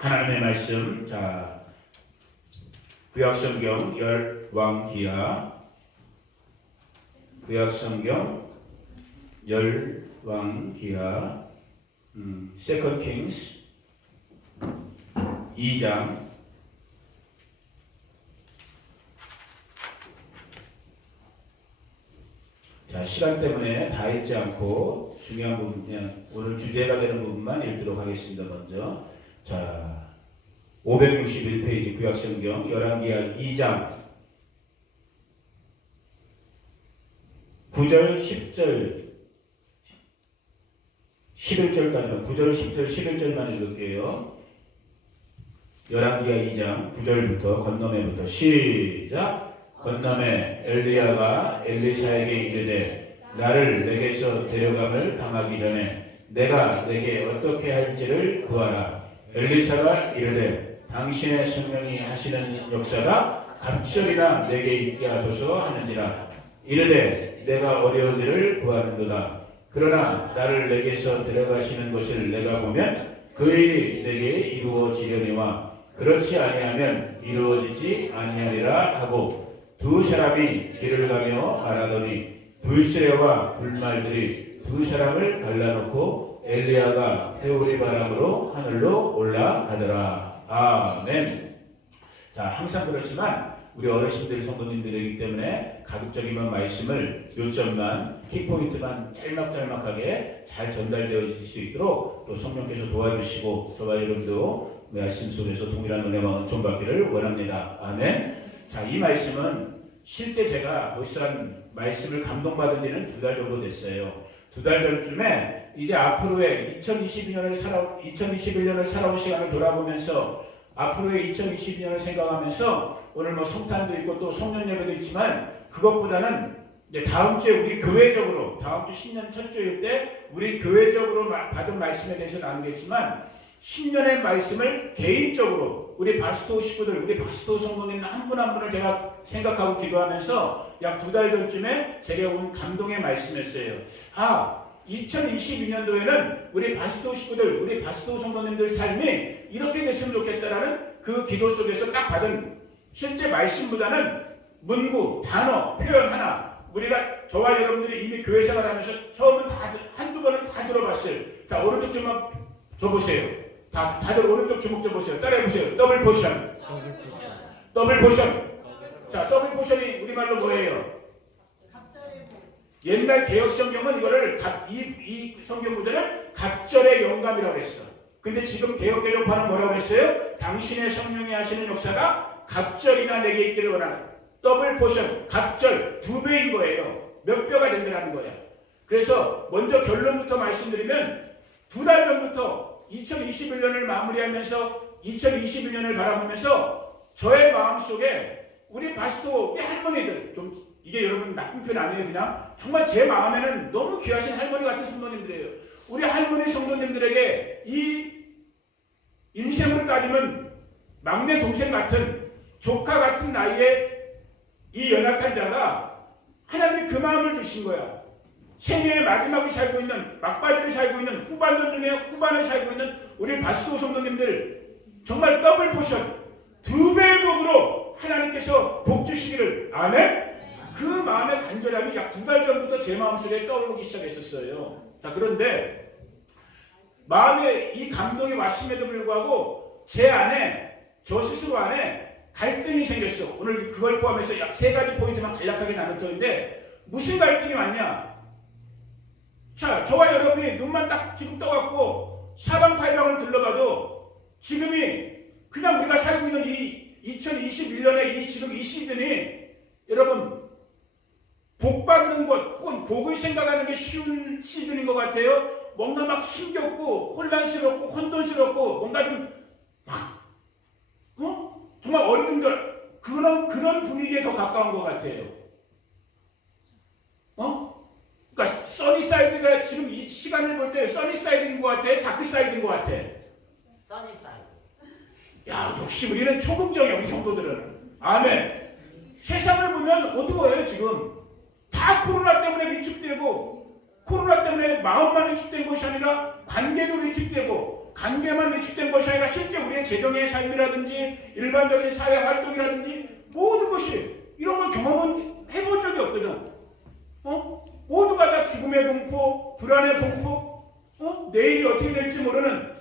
하나님의 말씀, 자, 구약성경 열왕기하, 구약성경 열왕기하, 세컨드 킹스 2장. 자, 시간 때문에 다 읽지 않고 중요한 부분, 그냥 오늘 주제가 되는 부분만 읽도록 하겠습니다. 먼저, 자, 561페이지 구약성경 열왕기하 2장 9절, 10절, 11절까지만 9절, 10절, 11절만 읽을게요. 열왕기하 2장 9절부터 건너매부터 시작. 건너매 엘리야가 엘리사에게 이르되 나를 내게서 데려감을 당하기 전에 내가 내게 어떻게 할지를 구하라. 엘리사가 이르되 당신의 성령이 하시는 역사가 갑절이나 내게 있게 하소서 하는지라. 이르되 내가 어려운 일을 구하는도다. 그러나 나를 내게서 데려가시는 것을 내가 보면 그 일이 내게 이루어지려니와 그렇지 아니하면 이루어지지 아니하리라 하고 두 사람이 길을 가며 말하더니 불세와 불말들이 두 사람을 갈라놓고 엘리야가 회오리 바람으로 하늘로 올라가더라. 아멘. 자, 항상 그렇지만 우리 어르신들 성도님들이기 때문에 가급적이면 말씀을 요점만 키포인트만 짤막짤막하게 잘 전달되어질 수 있도록 또 성령께서 도와주시고 저와 여러분도 말씀 속에서 동일한 은혜와 은총 받기를 원합니다. 아멘. 자, 이 말씀은 실제 제가 벌써 말씀을 감동받은 지는 2달 정도 됐어요. 2달 전쯤에 이제 앞으로의 2021년을 살아온 시간을 돌아보면서 앞으로의 2022년을 생각하면서 오늘 뭐 성탄도 있고 또 성년 예배도 있지만 그것보다는 이제 다음 주에 우리 교회적으로 다음 주 신년 첫 주일 때 우리 교회적으로 받은 말씀에 대해서 나누겠지만 신년의 말씀을 개인적으로 우리 바스토 식구들, 우리 바스토 성도님 한 분 한 분을 제가 생각하고 기도하면서 약 2달 전쯤에 제게 온 감동의 말씀이었어요. 2022년도에는 우리 바스토 식구들, 우리 바스토 성도님들 삶이 이렇게 됐으면 좋겠다라는 그 기도 속에서 딱 받은 실제 말씀보다는 문구, 단어, 표현 하나 우리가 저와 여러분들이 이미 교회 생활하면서 처음은 한두 번은 다 들어봤어요. 자, 오른쪽 주먹 줘보세요. 다들 오른쪽 주먹 줘보세요. 따라해보세요. 더블 포션. 더블 포션. 자, 더블 포션이 우리말로 뭐예요? 옛날 개혁 성경은 이거를 이 성경 구절을 갑절의 영감이라고 했어. 근데 지금 개혁 개정판은 뭐라고 했어요? 당신의 성령이 하시는 역사가 갑절이나 내게 있기를 원하는 더블 포션, 갑절 2배인 거예요. 몇 배가 된다는 거야. 그래서 먼저 결론부터 말씀드리면 2달 전부터 2021년을 마무리하면서 2022년을 바라보면서 저의 마음속에 우리 바스토, 우리 할머니들 좀 이게 여러분 나쁜 표현 아니에요. 그냥 정말 제 마음에는 너무 귀하신 할머니 같은 성도님들이에요. 우리 할머니 성도님들에게 이 인생으로 따지면 막내 동생 같은 조카 같은 나이에 이 연약한 자가 하나님이 그 마음을 주신 거야. 생애의 마지막을 살고 있는 막바지를 살고 있는 후반전 중에 후반을 살고 있는 우리 바스토 성도님들 정말 더블 포션 2배의 복으로 하나님께서 복 주시기를 아멘. 그 마음의 간절함이 약 2달 전부터 제 마음속에 떠오르기 시작했었어요. 자, 그런데 마음에 이 감동이 왔음에도 불구하고 제 안에 저 스스로 안에 갈등이 생겼어. 오늘 그걸 포함해서 약 3가지 포인트만 간략하게 나눌 터인데 무슨 갈등이 왔냐? 자, 저와 여러분이 눈만 딱 지금 떠갖고 사방팔방을 둘러봐도 지금이 그냥 우리가 살고 있는 이 2021년의 지금 이 시즌이 여러분 복 받는 것 혹은 복을 생각하는 게 쉬운 시즌인 것 같아요. 뭔가 막 힘겹고 혼란스럽고 혼돈스럽고 뭔가 좀 막 정말 어리둥절 그런 분위기에 더 가까운 것 같아요. 그러니까 써니사이드가 지금 이 시간을 볼 때 써니사이드인 것 같아? 다크사이드인 것 같아? 써니사이드. 야, 역시 우리는 초긍정이야, 우리 성도들은. 아멘. 세상을 보면 어두워요. 지금 다 코로나 때문에 위축되고 코로나 때문에 마음만 위축된 것이 아니라 관계도 위축되고 관계만 위축된 것이 아니라 실제 우리의 재정의 삶이라든지 일반적인 사회 활동이라든지 모든 것이 이런 걸 경험은 해본 적이 없거든. 모두가 다 죽음의 공포, 불안의 공포, 내일이 어떻게 될지 모르는,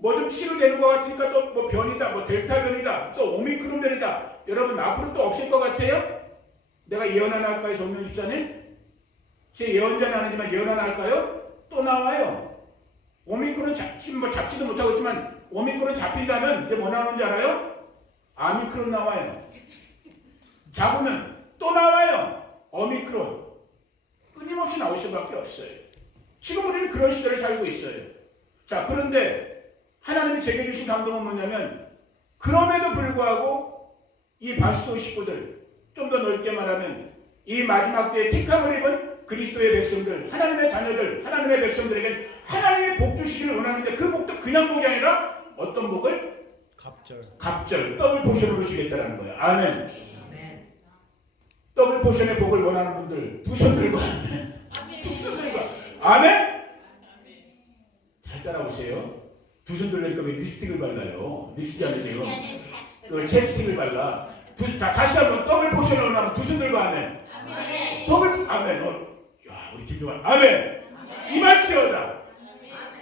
뭐좀 치료되는 것 같으니까 또 뭐 변이다, 뭐 델타 변이다, 또 오미크론 변이다. 여러분 앞으로 또 없을 것 같아요? 내가 예언 하나 할까요, 정명 집사님? 제 예언자는 아니지만 예언 하나 할까요? 또 나와요. 오미크론 지금 뭐 잡지도 못하고 있지만 오미크론 잡힌다면 이제 뭐 나오는지 알아요? 아미크론 나와요. 잡으면 또 나와요. 오미크론. 끊임없이 나올 수밖에 없어요. 지금 우리는 그런 시대를 살고 있어요. 자, 그런데 하나님이 제게 주신 감동은 뭐냐면 그럼에도 불구하고 이 바스도 식구들, 좀 더 넓게 말하면 이 마지막 때에 택함을 입은 그리스도의 백성들, 하나님의 자녀들, 하나님의 백성들에게 하나님의 복 주시기를 원하는데 그 복도 그냥 복이 아니라 어떤 복을? 갑절, 더블 포션으로 주겠다는 거예요. 아멘. 더블 포션의 복을 원하는 분들 두 손 들고 아멘. 두 손 들고 아멘. 잘 따라오세요. 두 손 들려니까 왜 립스틱을 발라요? 립스틱 아니에요? 그 챕스틱을 발라. 다시 한번 더블 포션을 원하면 두 손 들고 아멘. 더블 아멘. 야, 우리 김종환 아멘. 임하시어다.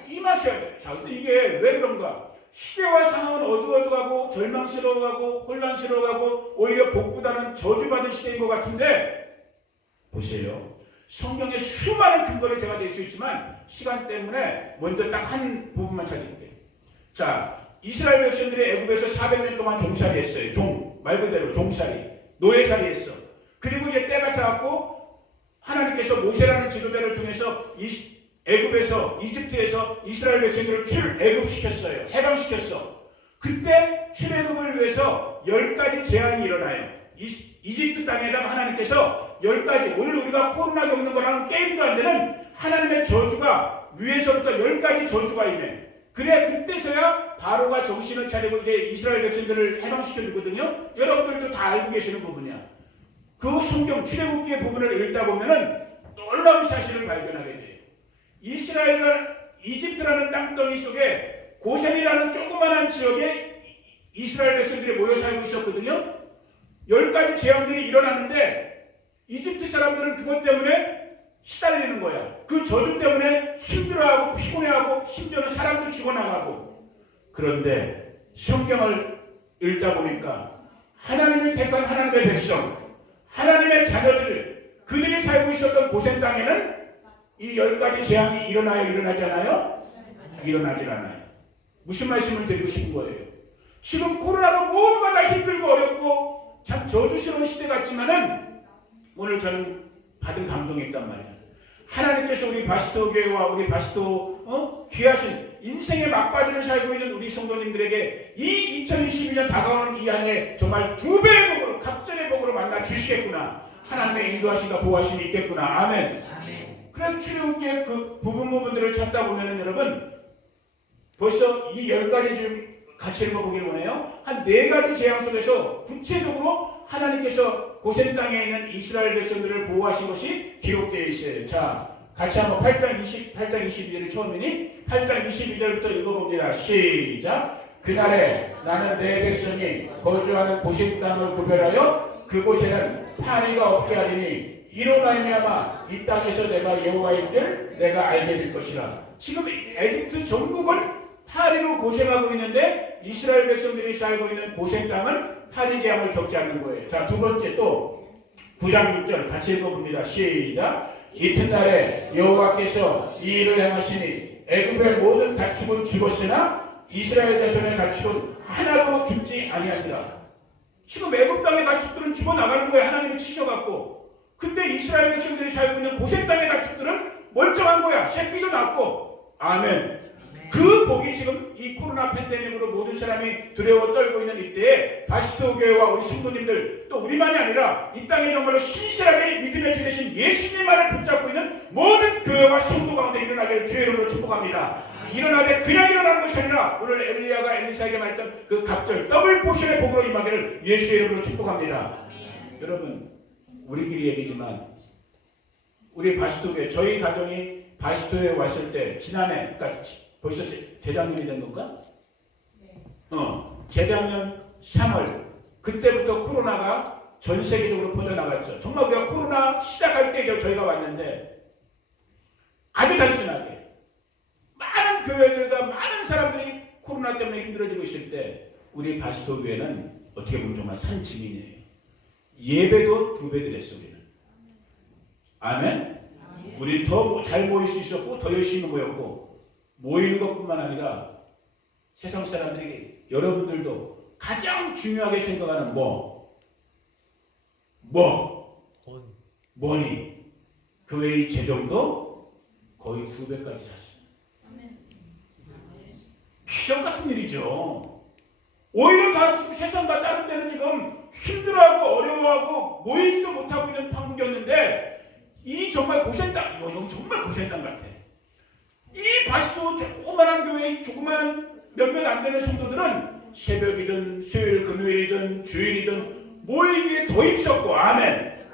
임하시어다. 자, 근데 이게 왜 그런가? 시대와 상황은 어두워져가고 절망스러워가고 혼란스러워가고 오히려 복보다는 저주받은 시대인 것 같은데 보세요. 성경의 수많은 근거를 제가 낼 수 있지만 시간 때문에 먼저 딱 한 부분만 찾을게요. 자, 이스라엘 백성들이 애굽에서 400년 동안 종살이 했어요. 말 그대로 종살이, 노예살이 했어. 그리고 이제 때가 차갖고 하나님께서 모세라는 지도자를 통해서 애굽에서 이집트에서 이스라엘 백성들을 출애굽시켰어요. 해방시켰어. 그때 출애굽을 위해서 10가지 제한이 일어나요. 이집트 땅에다가 하나님께서 10가지, 오늘 우리가 코로나 겪는 거랑은 게임도 안 되는 하나님의 저주가 위에서부터 10가지 저주가 임해. 그래야 그때서야 바로가 정신을 차리고 이제 이스라엘 백성들을 해방시켜 주거든요. 여러분들도 다 알고 계시는 부분이야. 그 성경 출애굽기의 부분을 읽다 보면은 놀라운 사실을 발견하게 돼요. 이집트라는 땅덩이 속에 고센이라는 조그만한 지역에 이스라엘 백성들이 모여 살고 있었거든요. 10가지 재앙들이 일어났는데 이집트 사람들은 그것 때문에 시달리는 거야. 그 저주 때문에 힘들어하고 피곤해하고 심지어는 사람도 죽어나가고. 그런데 성경을 읽다 보니까 하나님이 택한 하나님의 백성, 하나님의 자녀들, 그들이 살고 있었던 고센 땅에는 이 10가지 재앙이 일어나요? 일어나지 않아요? 일어나질 않아요. 무슨 말씀을 드리고 싶은 거예요? 지금 코로나로 모두가 다 힘들고 어렵고 참 저주스러운 시대 같지만은 오늘 저는 받은 감동이 있단 말이에요. 하나님께서 우리 바스토 교회와 우리 바스토 귀하신 인생에 막바지를 살고 있는 우리 성도님들에게 이 2021년 다가오는 이 한 해 정말 2배의 복으로, 갑절의 복으로 만나 주시겠구나. 하나님의 인도하심과 보호하심이 있겠구나. 아멘. 그래서 출애굽기의 그 부분들을 찾다 보면은 여러분 벌써 이 10가지 좀 같이 읽어보길 원해요. 한 4가지 재앙 속에서 구체적으로 하나님께서 고센 땅에 있는 이스라엘 백성들을 보호하신 것이 기록되어 있어요. 자, 같이 한번 8장 22절이 처음이니 8장 22절부터 읽어봅니다. 시작. 그날에 나는 내 백성이 거주하는 고센 땅을 구별하여 그곳에는 파리가 없게 하리니 이로 말미암아 이 땅에서 내가 여호와인 줄 내가 알게 될 것이라. 지금 에집트 전국은 파리로 고생하고 있는데 이스라엘 백성들이 살고 있는 고센 땅은 파리 재앙을 겪지 않는 거예요. 자, 두 번째 또 9장 6절 같이 읽어봅니다. 시작. 이튿날에 여호와께서 이 일을 행하시니 애굽의 모든 가축은 죽었으나 이스라엘 자손의 가축은 하나도 죽지 아니하니라. 지금 애굽 땅의 가축들은 죽어나가는 거예요. 하나님이 치셔갖고. 근데 이스라엘 백성들이 살고 있는 고센 땅의 가축들은 멀쩡한 거야. 새끼도 낳고. 아멘. 그 복이 지금 이 코로나 팬데믹으로 모든 사람이 두려워 떨고 있는 이때에 바스토 교회와 우리 성도님들 또 우리만이 아니라 이 땅에 정말로 신실하게 믿음의 주 되신 예수님만을 붙잡고 있는 모든 교회와 성도 가운데 일어나기를 주의 이름으로 축복합니다. 일어나되 그냥 일어나는 것이 아니라 오늘 엘리야가 엘리사에게 말했던 그 갑절 더블 포션의 복으로 임하기를 예수의 이름으로 축복합니다. 여러분 우리끼리 얘기지만 우리 바시도교회, 저희 가정이 바시도에 왔을 때 지난해, 그러니까 벌써 재작년이 된 건가? 네. 재작년 3월 그때부터 코로나가 전 세계적으로 퍼져나갔죠. 정말 우리가 코로나 시작할 때 저희가 왔는데 아주 단순하게 많은 교회들과 많은 사람들이 코로나 때문에 힘들어지고 있을 때 우리 바시도 교회는 어떻게 보면 정말 산 증인이에요. 예배도 2배 드렸어 우리는. 아멘. 우리 더 잘 모일 수 있었고 더 열심히 모였고 모이는 것뿐만 아니라 세상 사람들이 여러분들도 가장 중요하게 생각하는 뭐니 교회의 재정도 거의 2배까지 샀어요. 기적 같은 일이죠. 오히려 다 지금 세상과 다른 데는 지금 힘들어하고 어려워하고 모이지도 못하고 있는 판국이었는데 이 정말 고생 땅, 이거 정말 고생 땅 같아. 이 바시도 조그만한 교회, 조그만 몇몇 안 되는 성도들은 새벽이든 수요일, 금요일이든 주일이든 모이기에 더 힘썼고, 아멘.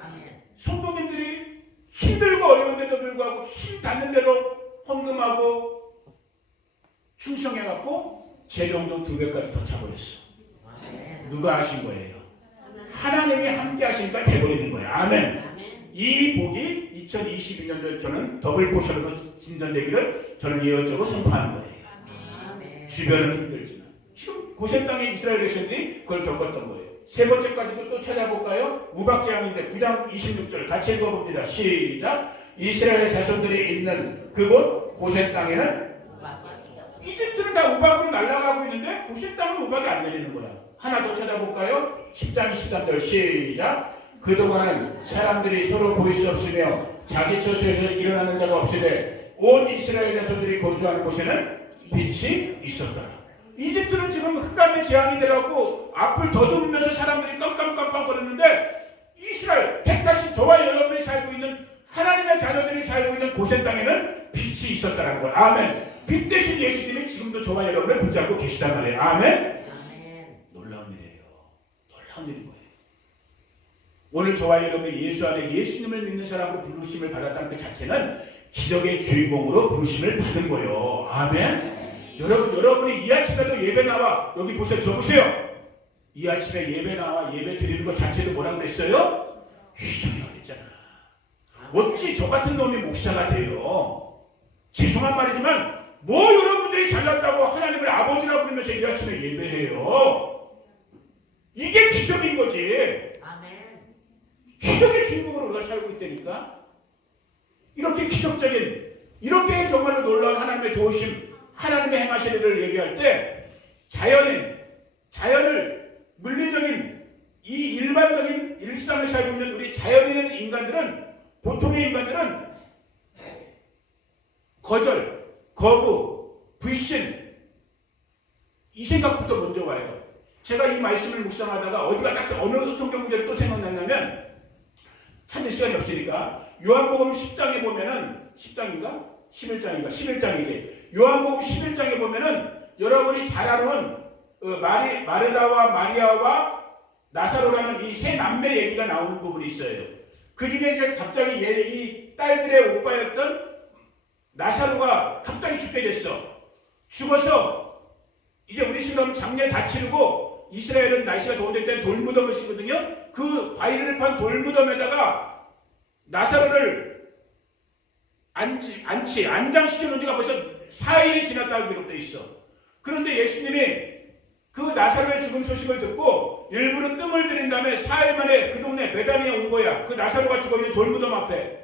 성도님들이 힘들고 어려운데도 불구하고 힘 닿는 대로 헌금하고 충성해갖고 재정도 2배까지 더 차버렸어. 누가 하신 거예요? 하나님이 함께 하시니까 돼버리는 거예요. 아멘. 이 복이 2022년도에 저는 더블 포션으로 진전되기를 저는 예언적으로 선포하는 거예요. 주변은 힘들지만 지금 고센 땅의 이스라엘 백성들이 그걸 겪었던 거예요. 세 번째까지도 또 찾아볼까요? 우박재앙인데 9장 26절 같이 읽어봅니다. 시작. 이스라엘 자손들이 있는 그곳 고센 땅에는 이집트는 다 우박으로 날아가고 있는데 고센 땅은 우박이 안 내리는 거야. 하나 더 찾아볼까요? 10장 23절 시작. 그동안 사람들이 서로 보일 수 없으며 자기 처소에서 일어나는 자가 없으되 온 이스라엘 자손들이 거주하는 곳에는 빛이 있었다. 이집트는 지금 흑암의 재앙이 되어갖고 앞을 더듬으면서 사람들이 깜깜깜깜거렸는데 이스라엘 택하신 저와 여러분이 살고 있는 하나님의 자녀들이 살고 있는 고센 땅에는 빛이 있었다는 거예요. 아멘. 빛 대신 예수님이 지금도 저와 여러분을 붙잡고 계시단 말이에요. 아멘. 놀라운 일이에요. 놀라운 일인 거예요. 오늘 저와 여러분이 예수 안에 예수님을 믿는 사람으로 부르심을 받았다는 그 자체는 기적의 주인공으로 부르심을 받은 거예요. 아멘. 여러분이 이 아침에도 예배 나와 여기 보세요. 저 보세요. 이 아침에 예배 나와 예배 드리는 것 자체도 뭐라고 그랬어요? 휘정이라고 그랬잖아. 어찌 저 같은 놈이 목사가 돼요? 죄송한 말이지만 뭐 여러분들이 잘났다고 하나님을 아버지라고 부르면서 이 아침에 예배해요? 이게 기적인 거지. 기적의 주인공으로 우리가 살고 있다니까. 이렇게 기적적인, 이렇게 정말로 놀라운 하나님의 도우심, 하나님의 행하실 일을 얘기할 때 자연을 물리적인 이 일반적인 일상을 살고 있는 우리 자연인 인간들은, 보통의 인간들은 거절, 거부, 불신 이 생각부터 먼저 와요. 제가 이 말씀을 묵상하다가 어디가 딱 어느 성경 구절이 또 생각났냐면 찾을 시간이 없으니까 요한복음 10장에 보면은 10장인가? 11장이지. 요한복음 11장에 보면은 여러분이 잘 아는 마르다와 마리아와 나사로라는 이 세 남매 얘기가 나오는 부분이 있어요. 그 중에 이제 갑자기 이 딸들의 오빠였던 나사로가 갑자기 죽게 됐어. 죽어서 이제 우리 시간 장례 다 치르고 이스라엘은 날씨가 더운데 때는 돌무덤을 쓰거든요. 그 바위를 판 돌무덤에다가 나사로를 안장시켜 놓은 지가 벌써 4일이 지났다고 기록되어 있어. 그런데 예수님이 그 나사로의 죽음 소식을 듣고 일부러 뜸을 들인 다음에 4일 만에 그 동네 베다니에 온 거야. 그 나사로가 죽어있는 돌무덤 앞에.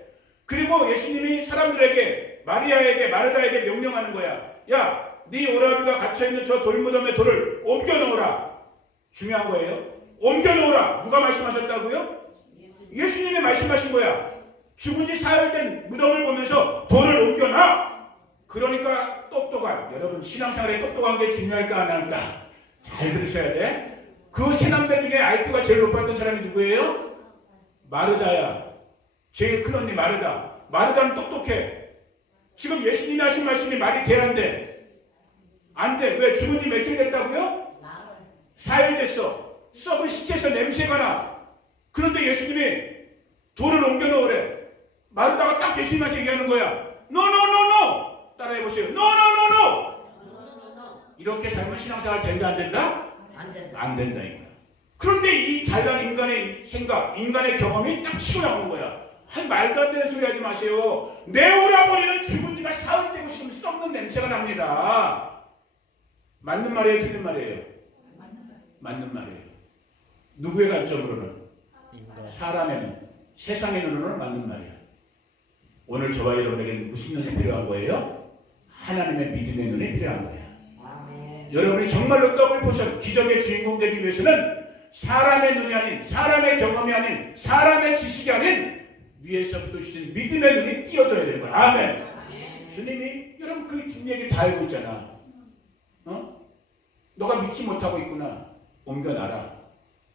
그리고 예수님이 사람들에게 마리아에게 마르다에게 명령하는 거야. 야, 네 오라비가 갇혀있는 저 돌무덤에 돌을 옮겨 놓으라. 중요한 거예요. 옮겨 놓으라. 누가 말씀하셨다고요? 예수님이 말씀하신 거야. 죽은 지 4일 된 무덤을 보면서 돌을 옮겨놔. 그러니까 똑똑한, 여러분 신앙생활에 똑똑한 게 중요할까 안 할까? 잘 들으셔야 돼. 그 세 남매 중에 IQ가 제일 높았던 사람이 누구예요? 마르다야. 제일 큰 언니 마르다. 마르다는 똑똑해. 지금 예수님이 하신 말씀이 말이 돼 안 돼? 안 돼. 왜? 죽은 지 며칠 됐다고요? 4일 됐어. 썩은 시체에서 냄새가 나. 그런데 예수님이 돌을 옮겨 놓으래. 마르다가 딱 예수님한테 얘기하는 거야. 노노노노. 따라해보세요. 노노노노. 이렇게 살면 신앙생활 된다 안 된다? 안 된다. 안 된다 이거야. 그런데 이 잘난 인간의 생각, 인간의 경험이 딱 치고 나오는 거야. 한 말도 안 되는 소리 하지 마세요. 내 오라버니는 죽은 지가 사흘째고 지금 썩는 냄새가 납니다. 맞는 말이에요, 틀린 말이에요? 맞는 말이에요. 누구의 관점으로는? 사람에는, 세상의 눈으로는 맞는 말이야. 오늘 저와 여러분에게는 무슨 눈이 필요한 거예요? 하나님의 믿음의 눈이 필요한 거야. 여러분이 정말로 더블 포션 기적의 주인공 되기 위해서는 사람의 눈이 아닌, 사람의 경험이 아닌, 사람의 지식이 아닌 위에서부터 주신 믿음의 눈이 띄어져야 되는 거야. 아멘. 주님이 여러분 그 뒷얘기 다 알고 있잖아. 너가 믿지 못하고 있구나. 옮겨놔라.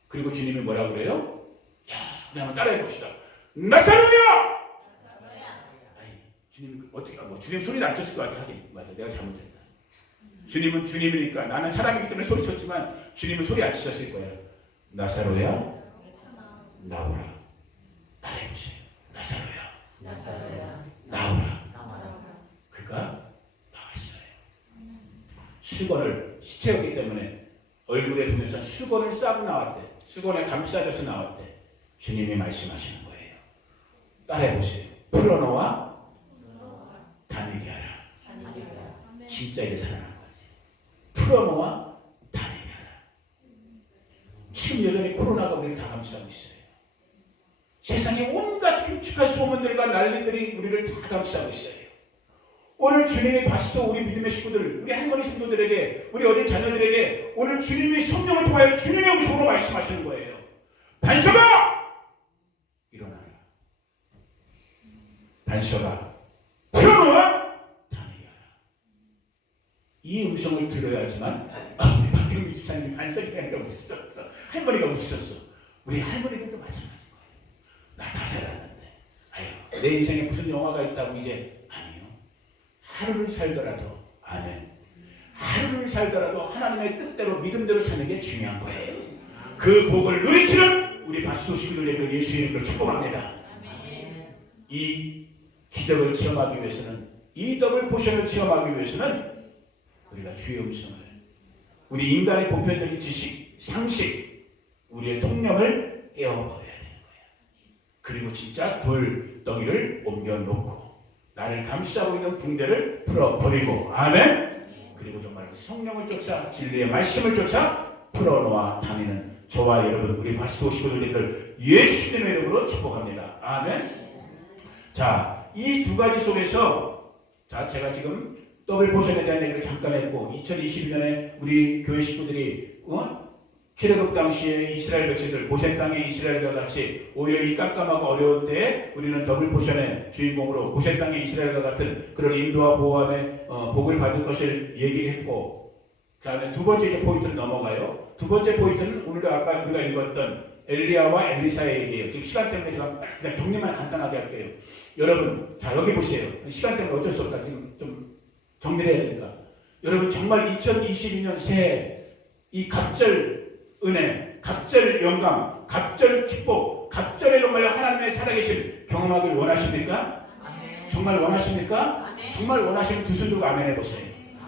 그리고 주님이 뭐라 그래요? 야, 우리 한번 따라해 봅시다. 나사로야! 아이, 주님이 어떻게, 주님 소리는 안 쳤을 것 같아. 하긴 맞아, 내가 잘못했다. 주님은 주님이니까 나는 사람이기 때문에 소리쳤지만 주님은 소리 안 치셨을 거야. 나사로야, 나오라. 따라해보세요. 나사로야, 나오라. 그가 나왔어요. 수건을 시체였기 때문에 얼굴에 동영상 수건을 싸고 나왔대. 수건에 감싸져서 나왔대. 주님이 말씀하시는 거예요. 따라해보세요. 풀어놓아 다니게 하라. 진짜 이제 살아난 거지. 풀어놓아 다니게 하라. 지금 여전히 코로나가 우리를 다 감싸고 있어요. 세상에 온갖 끔찍한 소문들과 난리들이 우리를 다 감싸고 있어요. 오늘 주님이 다시도 우리 믿음의 식구들, 우리 할머니 성도들에게, 우리 어린 자녀들에게 오늘 주님이 성령을 통하여 주님의 음성으로 말씀하시는 거예요. 반석아! 일어나라. 반석아, 풀어놓아 다니게 하라. 이 음성을 들어야지만 우리 박경미 집사님이 반석이 하니까 웃으셨어. 할머니가 웃으셨어. 우리 할머니들도 마찬가지인 거예요. 나 다 살았는데 아유, 내 인생에 무슨 영화가 있다고 이제 아니요. 하루를 살더라도 아멘. 하루를 살더라도 하나님의 뜻대로 믿음대로 사는 게 중요한 거예요. 그 복을 누리시는 우리 바시도 식구들에게 예수의 이름으로 축복합니다. 이 기적을 체험하기 위해서는, 이 더블 포션을 체험하기 위해서는 우리가 주의 음성을, 우리 인간의 보편적인 지식, 상식, 우리의 통념을 깨워버려야 되는 거예요. 그리고 진짜 돌덩이를 옮겨놓고 나를 감싸고 있는 붕대를 풀어버리고 아멘. 그리고 정말 성령을 쫓아 진리의 말씀을 쫓아 풀어놓아 다니는 저와 여러분 우리 바시도 식구들을 예수님의 이름으로 축복합니다. 아멘. 자, 이 두 가지 속에서 자 제가 지금 더블 포션에 대한 얘기를 잠깐 했고 2022년에 우리 교회 식구들이 출애굽 당시에 이스라엘 백성들 고센 땅의 이스라엘과 같이 오히려 이 깜깜하고 어려운 때에 우리는 더블 포션의 주인공으로 고센 땅의 이스라엘과 같은 그런 인도와 보호함의 복을 받을 것을 얘기를 했고, 그 다음에 두 번째 이제 포인트로 넘어가요. 두 번째 포인트는 오늘도 아까 우리가 읽었던 엘리야와 엘리사의 얘기예요. 지금 시간 때문에 제가 그냥 정리만 간단하게 할게요. 여러분, 자 여기 보세요. 시간 때문에 어쩔 수 없다. 지금 좀 정리를 해야 되니까. 여러분 정말 2022년 새해 이 갑절 은혜, 갑절 영감, 갑절 축복, 갑절에 정말 하나님의 살아계신 경험하길 원하십니까? 아멘. 정말 원하십니까? 아멘. 정말 원하시면 두 손 들고 아멘 해보세요.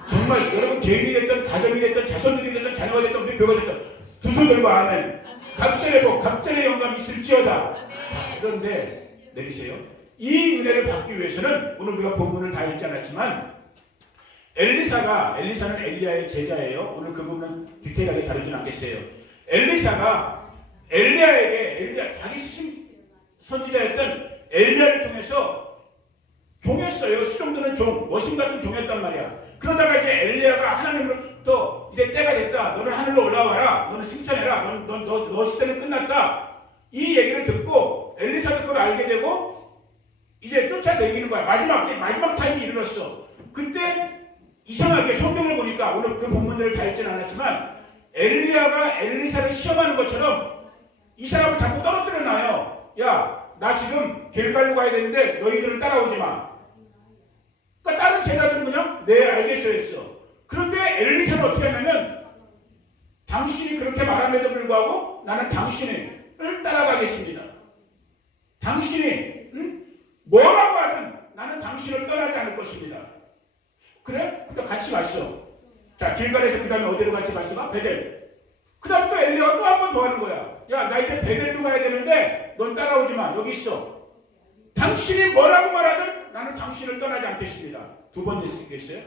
정말 아멘. 여러분 개인이 됐든 가정이 됐든 자손들이 됐든 자녀가 됐든 우리 교회가 됐든 두 손 들고 아멘. 아멘. 갑절의 복, 갑절의 영감 있을지어다. 자, 그런데 내리세요. 이 은혜를 받기 위해서는 오늘 우리가 본문을 다 읽지 않았지만 엘리사는 엘리야의 제자예요. 오늘 그 부분은 디테일하게 다루진 않겠어요. 엘리사가 엘리야 자기 스승 선지자였던 엘리야를 통해서 종했어요. 수종드는 종, 머신 같은 종이었단 말이야. 그러다가 이제 엘리야가 하나님으로부터 이제 때가 됐다. 너는 하늘로 올라와라. 너는 승천해라. 너 시대는 끝났다. 이 얘기를 듣고 엘리사도 그걸 알게 되고 이제 쫓아다니는 거야. 마지막 타임이 이르렀어. 그때 이상하게 성경을 보니까 오늘 그 본문들을 다 읽지는 않았지만 엘리야가 엘리사를 시험하는 것처럼 이 사람을 자꾸 떨어뜨려 놔요. 야, 나 지금 길갈로 가야 되는데 너희들은 따라오지 마. 그러니까 다른 제자들은 그냥 네 알겠어 했어. 그런데 엘리사는 어떻게 하냐면 당신이 그렇게 말함에도 불구하고 나는 당신을 따라가겠습니다. 당신이 뭐라고 하든 나는 당신을 떠나지 않을 것입니다. 그래? 그러니까 같이 갔어. 자, 길갈에서 그 다음에 어디로 같이 갔지만 베델. 그 다음에 또 엘리야가 또 한 번 더 하는 거야. 야, 나 이제 베델로 가야 되는데 넌 따라오지 마. 여기 있어. 당신이 뭐라고 말하든 나는 당신을 떠나지 않겠습니다. 두 번 했어요.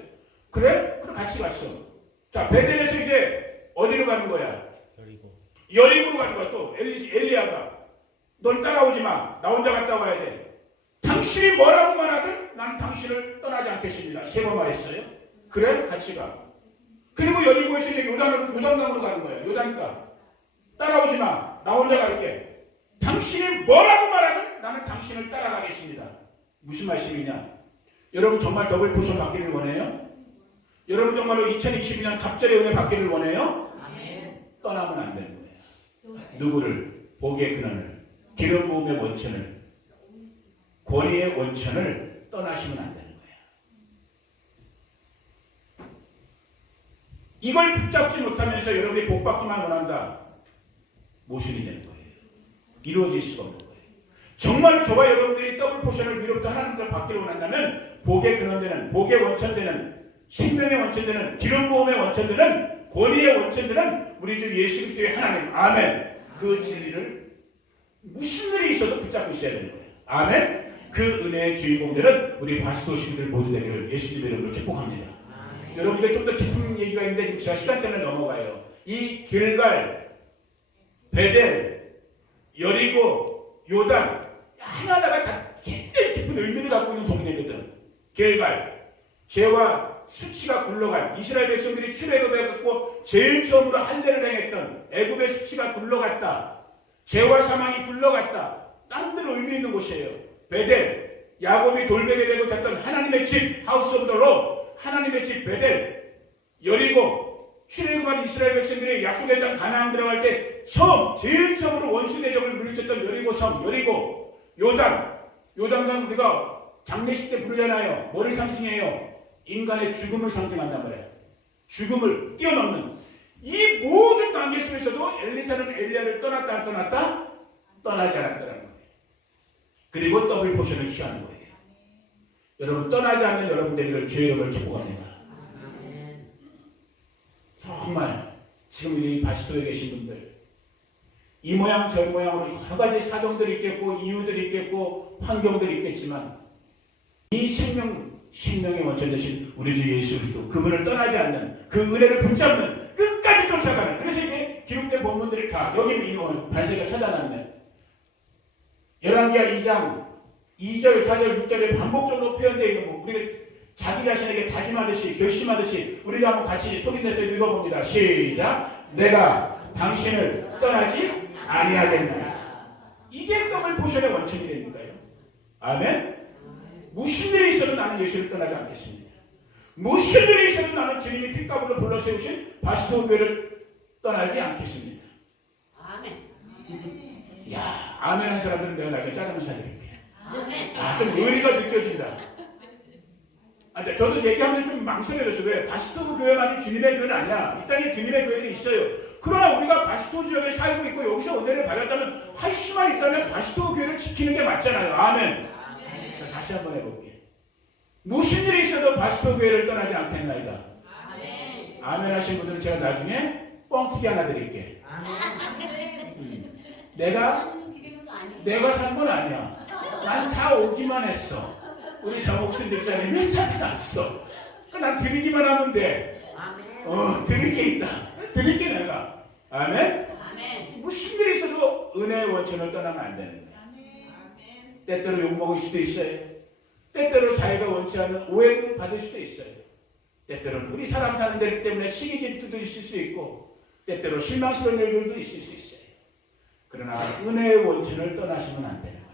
그래? 그럼 같이 갔어. 자, 베델에서 이제 어디로 가는 거야? 여리고로 가는 거야. 또 엘리야가 넌 따라오지 마. 나 혼자 갔다 와야 돼. 당신이 뭐라고 말하든 나는 당신을 떠나지 않겠습니다. 세 번 말했어요. 그래? 같이 가. 그리고 여리고에서 이제 요단강으로 가는 거야. 요단강. 따라오지 마. 나 혼자 갈게. 당신이 뭐라고 말하든 나는 당신을 따라가겠습니다. 무슨 말씀이냐? 여러분 정말 더블 포션 받기를 원해요? 여러분 정말로 2022년 갑절의 은혜 받기를 원해요? 아멘. 떠나면 안 되는 거예요. 누구를? 복의 근원을, 기름 부음의 원천을, 권위의 원천을 떠나시면 안 되는 거예요. 이걸 붙잡지 못하면서 여러분이 복 받기만 원한다. 모순이 되는 거예요. 이루어질 수가 없는 거예요. 정말로 저와 여러분들이 더블 포션을 위로부터 하나님께 받기를 원한다면 복의 근원되는, 복의 원천되는, 생명의 원천되는, 기름 부음의 원천되는, 권위의 원천되는 우리 주 예수 그리스도의 하나님, 아멘. 그 진리를 무슨 일이 있어도 붙잡고 있어야 되는 거예요. 아멘. 그 은혜의 주인공들은 우리 바스토 식구들 모두 되기를 예수님의 이름으로 축복합니다. 여러분 이게 좀 더 깊은 얘기가 있는데 지금 제가 시간 때문에 넘어가요. 이 길갈, 베델, 여리고, 요단 하나하나가 다 굉장히 깊은 의미를 갖고 있는 동네거든. 길갈, 죄와 수치가 굴러간 이스라엘 백성들이 출애굽해갖고 제일 처음으로 할례를 행했던 애굽의 수치가 굴러갔다. 죄와 사망이 굴러갔다. 나름대로 의미 있는 곳이에요. 베델, 야곱이 돌베개 되고 잤던 하나님의 집, 하우스 오브 더 로드, 하나님의 집 베델. 여리고, 출애굽한 이스라엘 백성들이 약속의 땅 가나안 들어갈 때 제일 처음으로 원수 대적을 물리쳤던 여리고 섬, 여리고. 요단강 우리가 장례식 때 부르잖아요. 뭐를 상징해요? 인간의 죽음을 상징한단 말이에요. 죽음을 뛰어넘는 이 모든 관계 속에서도 엘리사는 엘리야를 떠났다 안 떠났다? 떠나지 않았다는 거예요. 그리고 더블 포션을 취하는 거예요. 여러분 떠나지 않는 여러분 되기를 주의 이름으로 축복합니다. 정말 지금 우리 바시도에 계신 분들 이 모양 저 모양으로 여러 가지 사정들이 있겠고 이유들이 있겠고 환경들이 있겠지만 이 생명의 원천 되신 우리 주 예수 그리스도 그분을 떠나지 않는 그 은혜를 붙잡는 끝까지 쫓아가는 그래서 이게 기록된 본문들이 다 여기 발세가 찾아놨네. 열왕기하 2장 2절 4절 6절에 반복적으로 표현되어 있는 거 우리가 자기 자신에게 다짐하듯이 결심하듯이 우리가 한번 같이 소리내서 읽어봅니다. 시작. 내가 당신을 떠나지 아니하겠나요. 이게 더블 포션의 원천이 되니까요. 아멘. 무슨 일이 있어도 나는 예수를 떠나지 않겠습니다. 무슨 일이 있어도 나는 주님이 핏값으로 불러 세우신 바시토 교회를 떠나지 않겠습니다. 아멘. 야, 아멘 한 사람들은 내가 나중에 짜장면 사드릴게요. 아멘. 아, 좀 의리가 느껴진다. 근데 저도 얘기하면서 좀 망설여졌어요. 왜? 바시토 교회만이 주님의 교회는 아니야. 이 땅에 주님의 교회들이 있어요. 그러나 우리가 바시토 지역에 살고 있고 여기서 은혜를 받았다면 할 수만 있다면 바시토 교회를 지키는 게 맞잖아요. 아멘. 자, 다시 한번 해볼게요. 무슨 일이 있어도 바시토 교회를 떠나지 않겠나이다. 아멘 하신 분들은 제가 나중에 뻥튀기 하나 드릴게. 내가 산 건 아니야. 난 사오기만 했어. 우리 정옥순 집사님이 사지 않았어. 난 드리기만 하면 돼. 드릴 게 있다. 드릴 게 내가. 아멘? 무슨 일이 있어도 은혜의 원천을 떠나면 안 되는 거야. 때때로 욕먹을 수도 있어요. 때때로 자기가 원치 않는 오해를 받을 수도 있어요. 때때로는 우리 사람 사는 데 때문에 시기 질투도 있을 수 있고 때때로 실망스러운 일들도 있을 수 있어요. 그러나 은혜의 원천을 떠나시면 안 되는 거예요.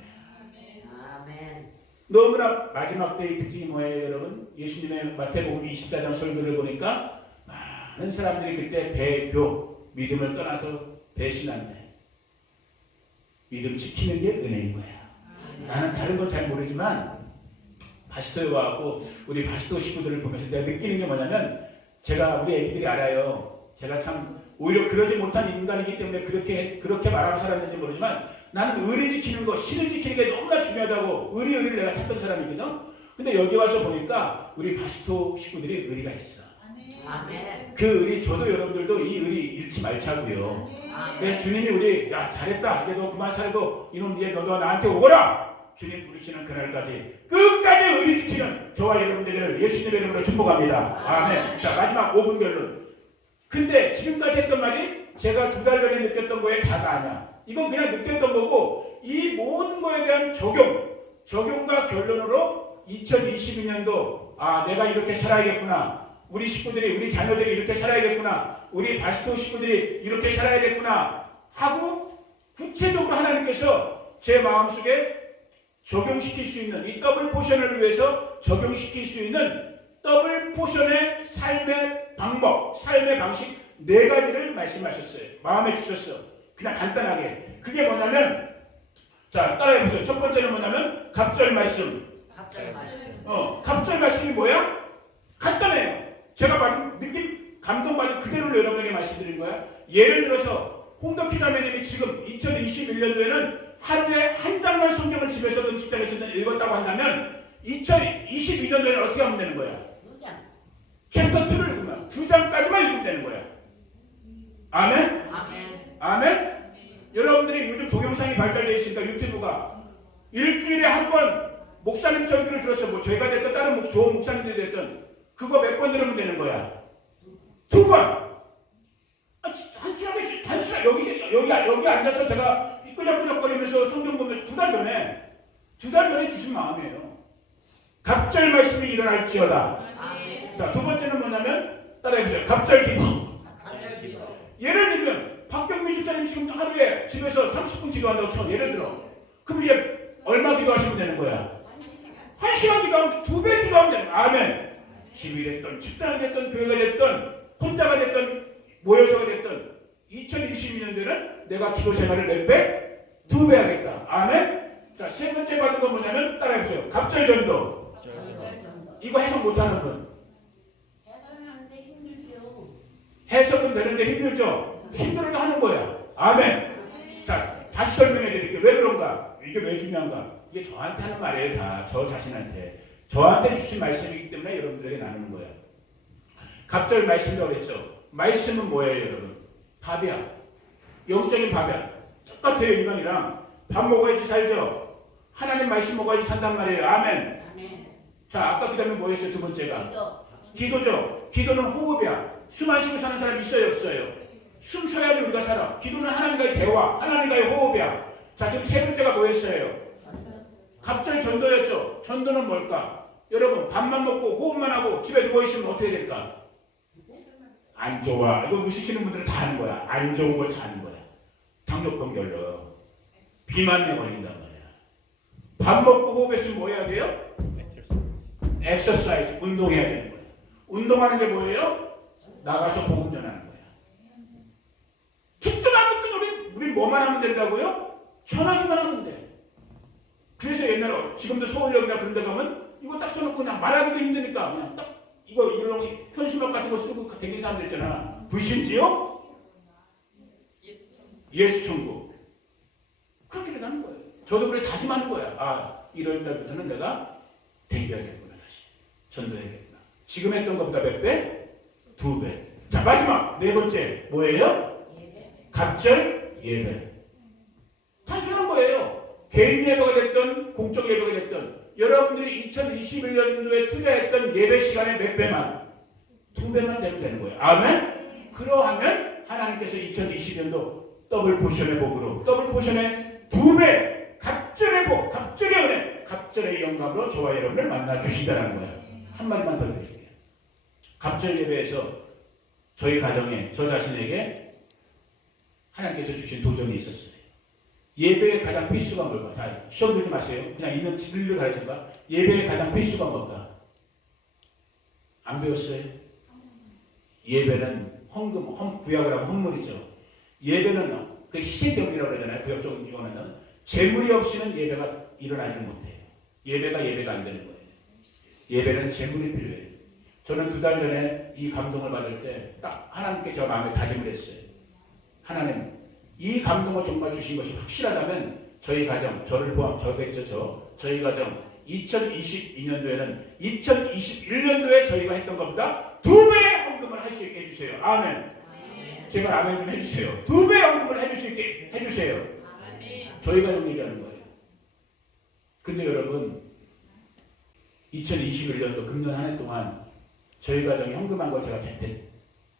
너무나 마지막 때의 특징이 뭐예요, 여러분? 예수님의 마태복음 24장 설교를 보니까 많은 사람들이 그때 배교, 믿음을 떠나서 배신한대. 믿음 지키는 게 은혜인 거야. 나는 다른 건 잘 모르지만 바시토에 와갖고 우리 바시토 식구들을 보면서 내가 느끼는 게 뭐냐면 제가 우리 애기들이 알아요. 제가 참 오히려 그러지 못한 인간이기 때문에 그렇게 말하고 살았는지 모르지만 나는 의리 지키는 거, 신을 지키는 게 너무나 중요하다고 의리를 내가 찾던 사람이거든. 근데 여기 와서 보니까 우리 바스토 식구들이 의리가 있어. 아멘. 그 의리, 저도 여러분들도 이 의리 잃지 말자고요. 왜 주님이 우리 야 잘했다 이제 너 그만 살고 이놈 이제 너 나한테 오거라 주님 부르시는 그날까지 끝까지 의리 지키는 저와 여러분들을 예수님의 이름으로 축복합니다. 아멘. 자 마지막 5분 결론. 근데 지금까지 했던 말이 제가 2달 전에 느꼈던 거에 다가 아니야. 이건 그냥 느꼈던 거고 이 모든 거에 대한 적용과 결론으로 2022년도 아 내가 이렇게 살아야겠구나. 우리 식구들이 우리 자녀들이 이렇게 살아야겠구나. 우리 바스토 식구들이 이렇게 살아야겠구나 하고 구체적으로 하나님께서 제 마음속에 적용시킬 수 있는 이 더블 포션을 위해서 적용시킬 수 있는 더블 포션의 삶의 방법, 삶의 방식 4가지를 말씀하셨어요. 마음에 주셨어. 그냥 간단하게. 그게 뭐냐면 자 따라해보세요. 첫 번째는 뭐냐면 갑절 말씀. 갑절 말씀이 뭐야? 간단해요. 제가 받은 느낌, 감동받은 그대로를 여러분에게 말씀드린 거야. 예를 들어서 홍덕희자매님이 지금 2021년도에는 하루에 한 장만 성경을 집에서든 직장에서든 읽었다고 한다면 2022년도에는 어떻게 하면 되는 거야? 2장. 챕터 2를 읽으면 2장까지만 읽으면 되는 거야. 아멘? 아멘? 여러분들이 요즘 동영상이 발달되어 있으니까 유튜브가 일주일에 한 번 목사님 설교를 들었어. 뭐 저희가 됐든 다른 좋은 목사님들이 됐든 그거 몇 번 들으면 되는 거야? 2번. 단순하게 여기 앉아서 제가 끄적끄적거리면서 성경 보면서 2달 전에 주신 마음이에요. 갑절 말씀이 일어날지어다. 자, 2번째는 뭐냐면 따라해보세요. 갑절 기도. 예를 들면 박경미 집사님 지금 하루에 집에서 30분 기도한다고 쳐. 예를 들어. 그럼 이제 얼마 기도하시면 되는 거야? 1시간 기도하면 2배 기도하면 되는 거야. 아멘. 집이 됐든 직장이 됐든 교회가 됐든 혼자가 됐든 모여서가 됐든 2022년도에는 내가 기도 생활을 몇 배? 2배 하겠다. 아멘. 자, 3번째 받은 건 뭐냐면 따라해보세요. 갑절 전도. 이거 해석 못하는 분. 해석하는데 힘들죠. 해석은 되는데 힘들죠? 힘들어도 하는 거야. 아멘. 자, 다시 설명해 드릴게요. 왜 그런가? 이게 왜 중요한가? 이게 저한테 하는 말이에요. 다 저 자신한테. 저한테 주신 말씀이기 때문에 여러분들에게 나누는 거예요. 갑절 말씀이라고 그랬죠. 말씀은 뭐예요, 여러분? 밥이야. 영적인 밥이야. 똑같아요, 인간이랑. 밥 먹어야지 살죠. 하나님 말씀 먹어야지 산단 말이에요. 아멘. 자, 아까 그 다음에 뭐 했어요? 2번째가. 기도죠. 기도는 호흡이야. 숨 안 쉬고 사는 사람 있어요, 없어요? 숨 쉬어야지 우리가 살아. 기도는 하나님과의 대화, 하나님과의 호흡이야. 자, 지금 3번째가 뭐였어요? 갑절 전도였죠. 전도는 뭘까? 여러분 밥만 먹고 호흡만 하고 집에 누워있으면 어떻게 될까? 안 좋아. 이거 웃으시는 분들은 다 하는 거야. 안 좋은 걸 다 하는 거야. 당뇨병 걸려. 비만에 걸린단 말이야. 밥 먹고 호흡했으면 뭐 해야 돼요? 엑서사이즈. 운동해야 되는 거야. 운동하는 게 뭐예요? 나가서 복음 전하는 거야. 듣든 안 듣든 우린 뭐만 하면 된다고요? 전하기만 하면 돼. 그래서 옛날에 지금도 서울역이나 그런 데 가면 이거 딱 써놓고 그냥 말하기도 힘드니까 그냥 딱 이거 이런 현수막 같은 거 쓰고 다니는 사람들 있잖아. 불신지요? 예수천국. 그렇게 하는 거예요. 저도 그래 다짐하는 거야. 아, 1월 달부터는 내가 댕겨야겠구나. 다시 전도해야겠구나. 지금 했던 것보다 몇 배? 2배. 자, 마지막 4번째 뭐예요? 갑절 예배. 단순한 거예요. 개인 예배가 됐든 공적 예배가 됐든 여러분들이 2021년도에 투자했던 예배 시간의 몇 배만 2배만 되면 되는 거예요. 아멘? 그러하면 하나님께서 2022년도 더블 포션의 복으로 더블 포션의 2배 갑절의 복, 갑절의 은혜, 갑절의 영광으로 저와 여러분을 만나 주신다는 거예요. 한마디만 더 드릴게요. 갑절 예배에서 저희 가정에 저 자신에게 하나님께서 주신 도전이 있었어요. 예배의 가장 필수가 뭘까? 자, 시험 들지 마세요. 그냥 있는 진리를 가르쳐봐. 예배의 가장 필수가 뭘까? 안 배웠어요? 예배는 헌금, 구약을 하면 헌물이죠. 예배는 그 희생제물이라고 그러잖아요. 구약적인 용어는 제물이 없이는 예배가 일어나지 못해요. 예배가 안 되는 거예요. 예배는 제물이 필요해요. 저는 2달 전에 이 감동을 받을 때 딱 하나님께 저 마음에 다짐을 했어요. 하나님, 이 감동을 정말 주신 것이 확실하다면 저희 가정, 저를 포함, 저희 가정 2022년도에는 2021년도에 저희가 했던 것보다 2배의 헌금을 할 수 있게 해주세요. 아멘. 제발 아멘 좀 해주세요. 2배의 헌금을 해줄 수 있게 해주세요. 저희 가정 얘기하는 거예요. 근데 여러분 2021년도 금년 한 해 동안 저희 가정이 헌금한 걸 제가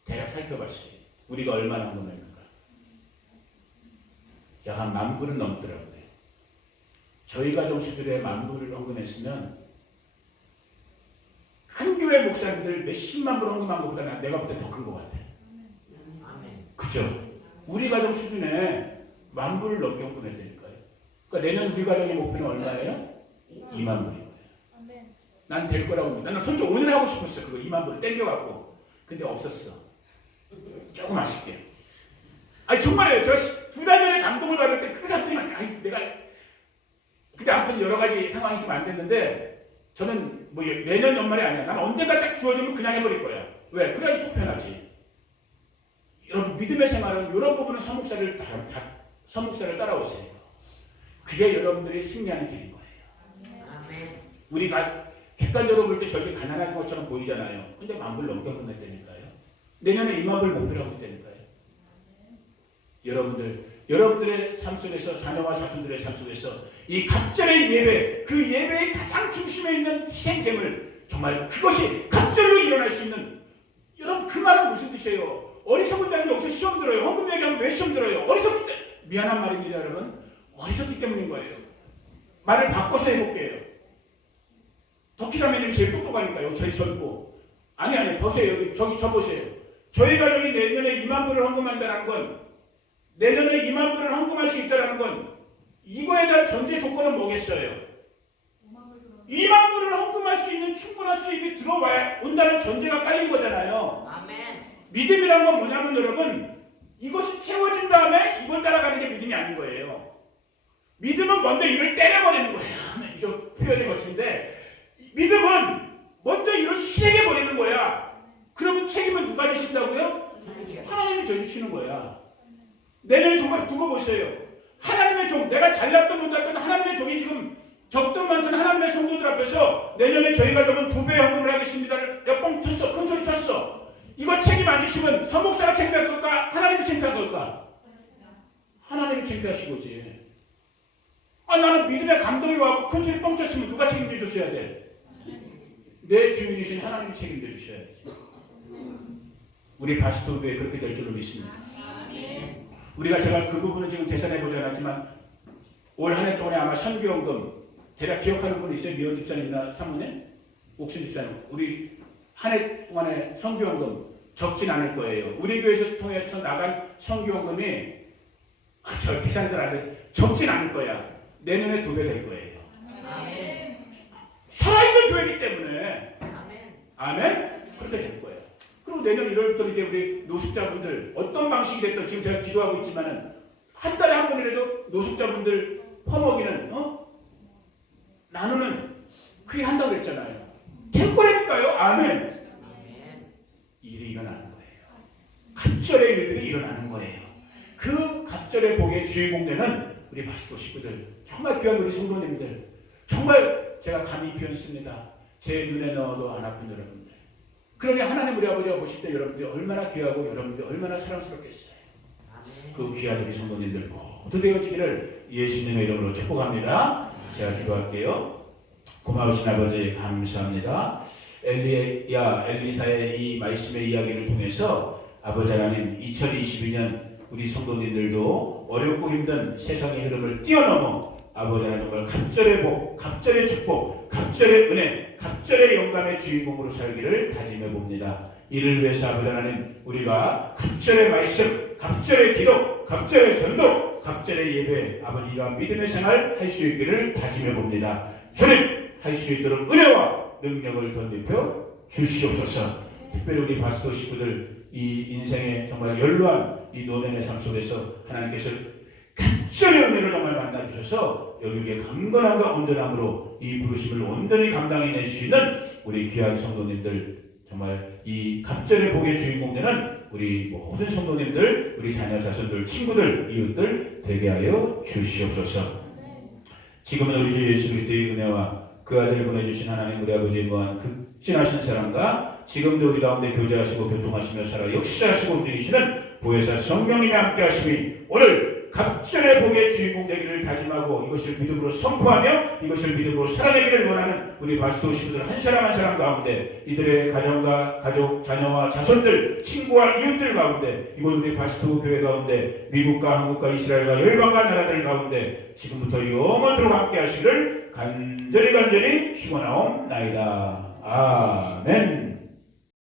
대략 살펴봤어요. 우리가 얼마나 헌금했는가. 약 한 10,000불은 넘더라고요. 저희 가정 수준의 10,000불을 헌금했으면 큰 교회 목사님들 몇십만 불 헌금한 것보다 내가 볼 때 더 큰 것 같아요. 그죠? 우리 가정 수준에 10,000불을 넘게 헌금했다니까요. 그러니까 내년 우리 가정의 목표는 얼마예요? 20,000불이에요. 난 될 거라고 믿는다. 나는 솔직히 오늘 하고 싶었어. 그거 20,000불을 땡겨갖고. 근데 없었어. 조금 아쉽게. 아니 정말이에요. 저 2달 전에 감동을 받을 때 그 감동이 아니 내가 근데 아무튼 여러 가지 상황이 좀 안 됐는데 저는 뭐 내년 연말이 아니야. 나는 언젠가 딱 주어지면 그냥 해버릴 거야. 왜? 그래야지 속 편하지. 여러분 믿음의 생활은 이런 부분은 서목사를 따라오세요. 그게 여러분들이 승리하는 길인 거예요. 우리가 객관적으로 볼 때 저렇게 가난한 것처럼 보이잖아요. 근데 10,000불 넘게 끝냈다니까요. 내년에 20,000불 목표라고 했다니까요. 여러분들의 삶 속에서 자녀와 자손들의 삶 속에서 이 갑절의 예배, 그 예배의 가장 중심에 있는 희생제물, 정말 그것이 갑절로 일어날 수 있는 여러분 그 말은 무슨 뜻이에요? 어리석은 자는 여기서 시험 들어요. 헌금 얘기하면 왜 시험 들어요? 어리석을 때 미안한 말입니다, 여러분. 어리석기 때문인 거예요. 말을 바꿔서 해볼게요. 덕희라면님 제일 똑똑하니까요. 저희 젊고. 아니 보세요. 여기 저 보세요. 저희 가족이 내년에 20,000불을 헌금한다는 건 내년에 20,000불을 헌금할 수 있다는 건 이거에 대한 전제 조건은 뭐겠어요? 20,000불을 헌금할 수 있는 충분한 수입이 들어와야 온다는 전제가 깔린 거잖아요. 믿음이란 건 뭐냐면 여러분 이것이 채워진 다음에 이걸 따라가는 게 믿음이 아닌 거예요. 믿음은 먼저 이를 때려버리는 거예요. 이거 표현이 거친데 믿음은 먼저 이를 실행해버리는 거야. 그러면 책임은 누가 지신다고요? 하나님이 져주시는 거야. 내년에 정말 두고 보세요. 하나님의 종, 내가 잘났던 못났던 하나님의 종이 지금 적든 많든 하나님의 성도들 앞에서 내년에 저희 가족은 2배 헌금을 하겠습니다를 몇 번 쳤어. 큰 소리 쳤어. 이거 책임 안 지시면 서목사가 창피할 걸까? 하나님이 창피할 걸까? 하나님이 창피하신 거지. 나는 믿음의 감동이 와서 큰 소리 뻥 쳤으면 누가 책임져 주셔야 돼? 내 주인이신 하나님이 책임져 주셔야지. 우리 바스토교회 그렇게 될 줄로 믿습니다. 제가 그 부분은 지금 계산해보지 않았지만 올 한 해 동안에 아마 선교원금 대략 기억하는 분 있어요? 미원 집사님이나 사모님? 옥순 집사님. 우리 한 해 동안에 선교원금 적진 않을 거예요. 우리 교회에서 통해서 나간 선교원금이 저 계산이 잘 안 돼. 적진 않을 거야. 내년에 2배 될 거예요. 살아있는 교회이기 때문에. 아멘? 그렇게 될 거예요. 그리고 내년 1월부터 이제 우리 노숙자분들 어떤 방식이 됐든 지금 제가 기도하고 있지만은 한 달에 한 번이라도 노숙자분들 퍼먹이는 나누는 그 일 한다고 그랬잖아요. 될 거라니까요. 아멘. 일이 일어나는 거예요. 갑절의 일들이 일어나는 거예요. 그 갑절의 복의 주인공 되는 우리 바스토 식구들, 정말 귀한 우리 성도님들, 정말 제가 감히 표현습니다. 제 눈에 넣어도 안 아픈 여러분들. 그러니 하나님 우리 아버지가 보실 때 여러분들이 얼마나 귀하고 여러분들이 얼마나 사랑스럽겠어요. 그 귀한 우리 성도님들 모두 되어지기를 예수님의 이름으로 축복합니다. 제가 기도할게요. 고마우신 아버지 감사합니다. 엘리사의 이 말씀의 이야기를 통해서 아버지 하나님 2022년 우리 성도님들도 어렵고 힘든 세상의 흐름을 뛰어넘어 아버지 하나님 정말 갑절의 복, 갑절의 축복, 갑절의 은혜, 갑절의 영감의 주인공으로 살기를 다짐해 봅니다. 이를 위해서 아버지 하나님 우리가 갑절의 말씀, 갑절의 기도, 갑절의 전도, 갑절의 예배 아버지 이러한 믿음의 생활 할 수 있기를 다짐해 봅니다. 주님 할 수 있도록 은혜와 능력을 덧입혀 주시옵소서. 특별히 우리 바스토 식구들 이 인생의 정말 연로한 이 노년의 삶 속에서 하나님께서 갑절의 은혜를 정말 만나주셔서 여기에 강건함과 온전함으로 이 부르심을 온전히 감당해낼 수 있는 우리 귀한 성도님들 정말 이 갑절의 복의 주인공 되는 우리 모든 성도님들, 우리 자녀, 자손들, 친구들, 이웃들 되게 하여 주시옵소서. 지금은 우리 주 예수 그리스도의 은혜와 그 아들을 보내주신 하나님 우리 아버지의 무한 극진하신 사랑과 지금도 우리 가운데 교제하시고 교통하시며 살아 역사하시고 움직이시는 보혜사 성령님이 함께 하심이 오늘 갑절의 복의 주인공 되기를 다짐하고 이것을 믿음으로 선포하며 이것을 믿음으로 살아내기를 원하는 우리 바스토 식구들 한 사람 한 사람 가운데 이들의 가정과 가족, 자녀와 자손들, 친구와 이웃들 가운데 이곳 우리 바스토 교회 가운데 미국과 한국과 이스라엘과 열방과 나라들 가운데 지금부터 영원토록 함께 하시기를 간절히 축원하옵나이다. 아멘.